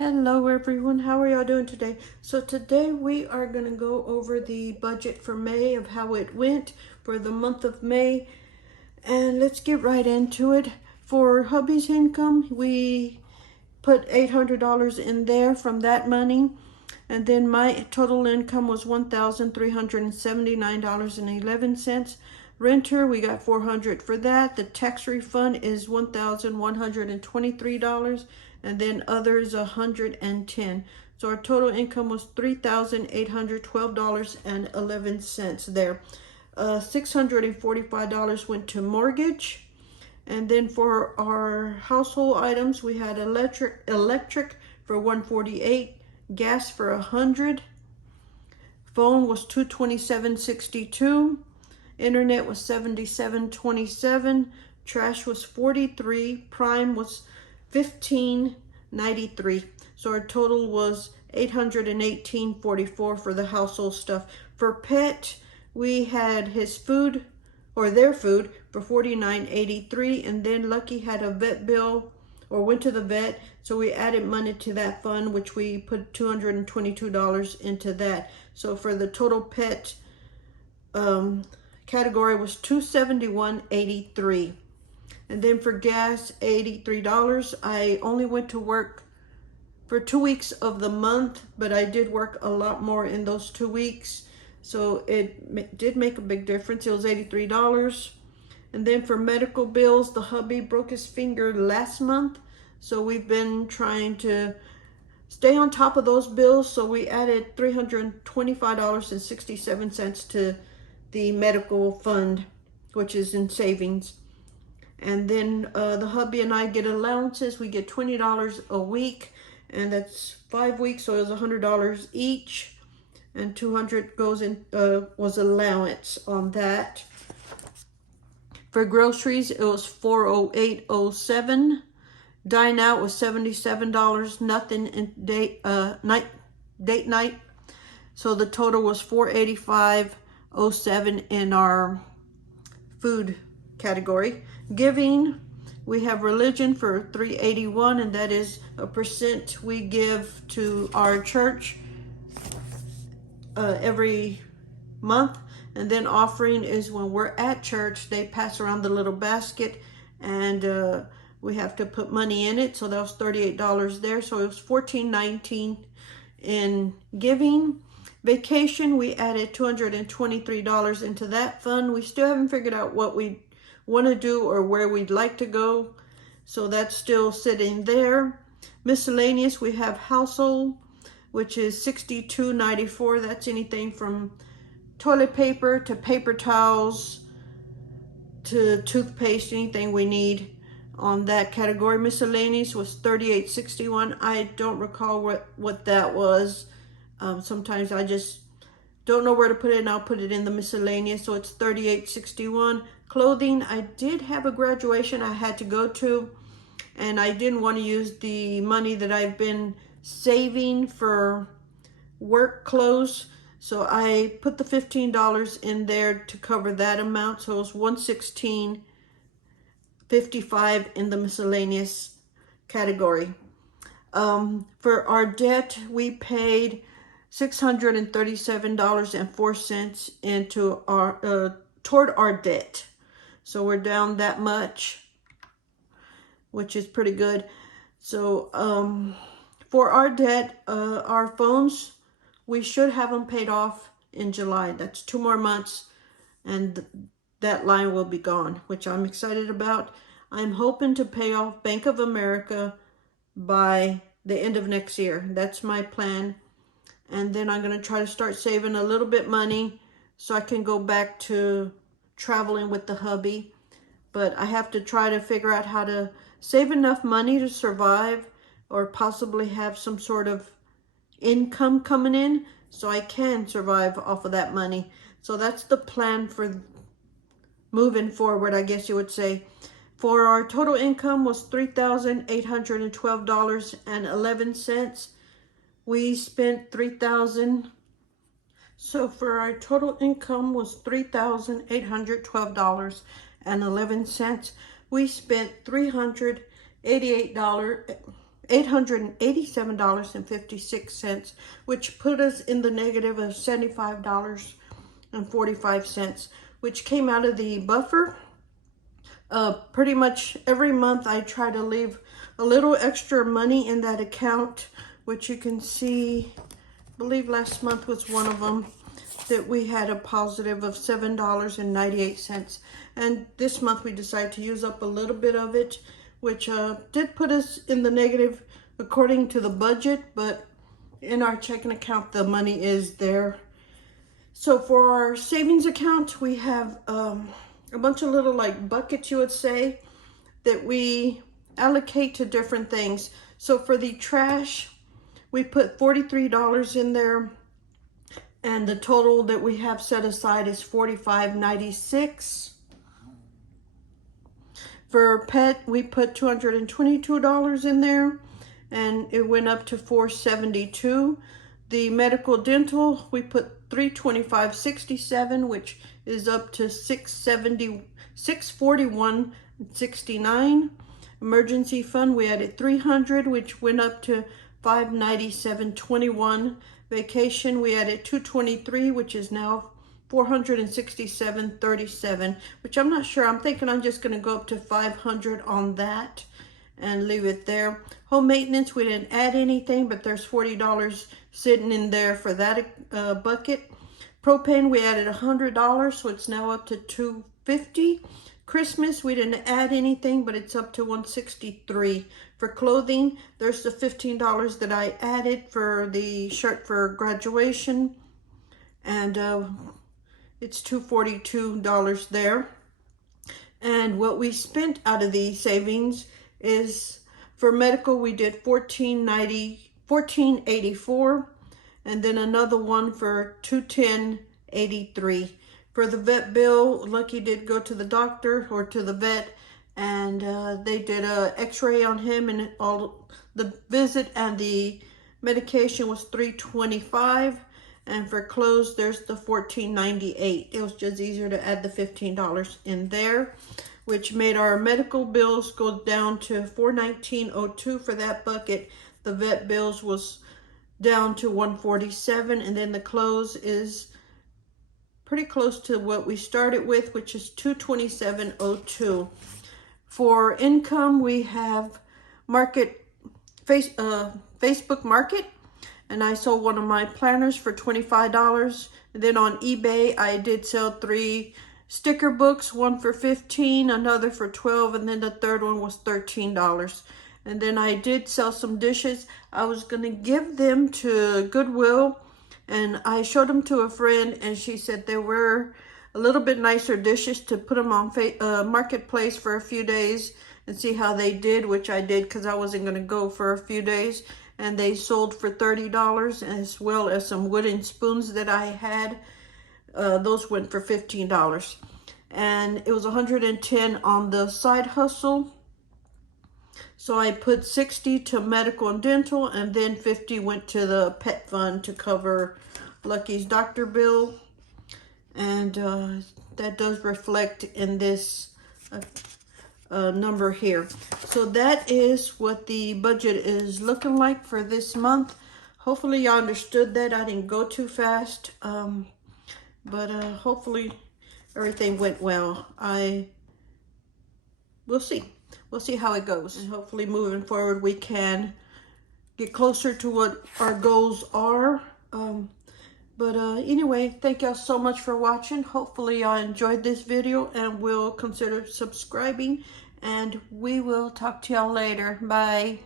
Hello everyone, how are y'all doing today? So today we are going to go over the budget for May of how it went for the month of May. And let's get right into it. For hubby's income, we put $800 in there from that money. And then my total income was $1,379.11. Renter, we got $400 for that. The tax refund is $1,123, and then others $110. So our total income was $3,812.11 there. $645 went to mortgage. And then for our household items, we had electric for $148, gas for $100, phone was $227.62, internet was $77.27, trash was $43, prime was $15.93. So our total was $818.44 for the household stuff. For pet, we had his food or their food for $49.83, and then Lucky had a vet bill or went to the vet, so we added money to that fund, which we put $222 into that. So for the total pet category was $271.83. And then for gas, $83. I only went to work for 2 weeks of the month, but I did work a lot more in those 2 weeks, so it did make a big difference. It was $83. And then for medical bills, the hubby broke his finger last month, so we've been trying to stay on top of those bills, so we added $325.67 to the medical fund, which is in savings. And then the hubby and I get allowances. We get $20 a week, and that's 5 weeks, so it was $100 each, and $200 goes in was allowance on that. For groceries, it was $408.07. Dine out was $77. Nothing in date night. So the total was $485.07 in our food category. Giving, we have religion for $381, and that is a percent we give to our church every month. And then offering is when we're at church, they pass around the little basket, and we have to put money in it. So that was $38 there. So it was $14.19 in giving. Vacation, we added $223 into that fund. We still haven't figured out what we want to do or where we'd like to go, so that's still sitting there. Miscellaneous, we have household, which is $62.94. That's anything from toilet paper to paper towels to toothpaste, anything we need on that category. Miscellaneous was $38.61. I don't recall what that was. Sometimes I just don't know where to put it, and I'll put it in the miscellaneous, so it's $38.61. Clothing, I did have a graduation I had to go to, and I didn't want to use the money that I've been saving for work clothes, so I put the $15 in there to cover that amount. So it was $116.55 in the miscellaneous category. For our debt, we paid $637.04 into our toward our debt. So we're down that much, which is pretty good. So for our debt, our phones, we should have them paid off in July. That's 2 more months, and that line will be gone, which I'm excited about. I'm hoping to pay off Bank of America by the end of next year. That's my plan. And then I'm going to try to start saving a little bit money so I can go back to traveling with the hubby. But I have to try to figure out how to save enough money to survive, or possibly have some sort of income coming in so I can survive off of that money. So that's the plan for moving forward, I guess you would say. For our total income was $3,812.11. We spent $3,000. So for our total income was $3,812.11. We spent $388 $887.56, which put us in the negative of $75.45, which came out of the buffer. Pretty much every month I try to leave a little extra money in that account, which you can see, I believe last month was one of them, that we had a positive of $7.98. And this month we decided to use up a little bit of it, which did put us in the negative according to the budget, but in our checking account, the money is there. So for our savings account, we have a bunch of little like buckets, you would say, that we allocate to different things. So for the trash, we put $43 in there, and the total that we have set aside is $45.96. For pet, we put $222 in there, and it went up to $472. The medical dental, we put $325.67, which is up to $641.69. Emergency fund, we added $300, which went up to $597.21. Vacation, we added $223, which is now $467.37, which I'm not sure. I'm thinking I'm just going to go up to $500 on that and leave it there. Home maintenance, we didn't add anything, but there's $40 sitting in there for that bucket. Propane, we added $100, so it's now up to $250. Christmas, we didn't add anything, but it's up to $163. For clothing, there's the $15 that I added for the shirt for graduation, and it's $242 there. And what we spent out of the savings is, for medical, we did $1484, and then another one for $210.83. For the vet bill, Lucky did go to the doctor or to the vet, and they did a x-ray on him, and all the visit and the medication was $325. And for clothes, there's the $14.98. It was just easier to add the $15 in there, which made our medical bills go down to $419.02 for that bucket. The vet bills was down to $147, and then the clothes is pretty close to what we started with, which is $227.02. For income, we have Facebook Market, and I sold one of my planners for $25. And then on eBay, I did sell 3 sticker books, one for $15, another for $12, and then the third one was $13. And then I did sell some dishes. I was going to give them to Goodwill, and I showed them to a friend, and she said they were a little bit nicer dishes to put them on Marketplace for a few days and see how they did, which I did because I wasn't going to go for a few days. And they sold for $30, as well as some wooden spoons that I had. Those went for $15. And it was $110 on the side hustle. So I put $60 to medical and dental, and then $50 went to the pet fund to cover Lucky's doctor bill. And that does reflect in this number here. So that is what the budget is looking like for this month. Hopefully y'all understood that. I didn't go too fast, but hopefully everything went well. We'll see. We'll see how it goes, and hopefully moving forward we can get closer to what our goals are. But anyway, thank y'all so much for watching. Hopefully y'all enjoyed this video and will consider subscribing, and we will talk to y'all later. Bye.